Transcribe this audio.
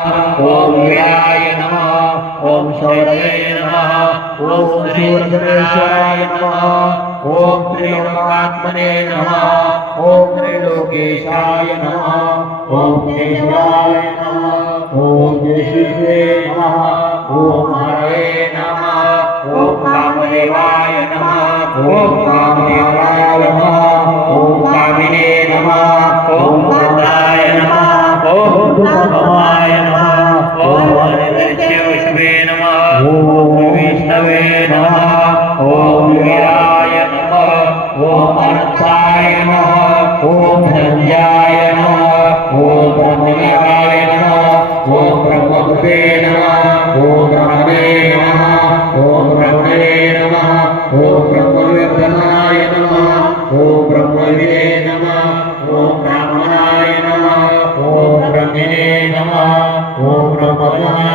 ओम वीराय नमः। ओम शौर्ये नमः। ओम सूर्यदेवेश्वराय नमः। ओम त्रिलोकात्मने नमः। ओम त्रिलोकेशाय नमः। ओम केशवाय नमः। ओम केशवे नमः। ओम हरये नमः। ओम कामदेवाय नमः। ओम कामदेवाय नमः। ओम कामिने नमः। ओम भद्राय नमः। ओम भवाय नमः। ओम हरिदर्शवे नमः। ओम विष्णवे नमः। ओम वीराय नमः। ओम अनंताय नमः। ओम धनंजयाय नमः। ओम ब्रह्मदेवाय नमः। ओम ब्रह्मगुरुवे नमः। ओम ब्रह्मणे नमः। ओम ब्रह्मणे नमः। ओम ब्रह्मविवर्धनाय नमः। ओम ब्रह्मविदे नमः। ओम ब्राह्मणाय नमः। ओम ब्रह्मणे नमः। ओम ब्रह्मज्ञाय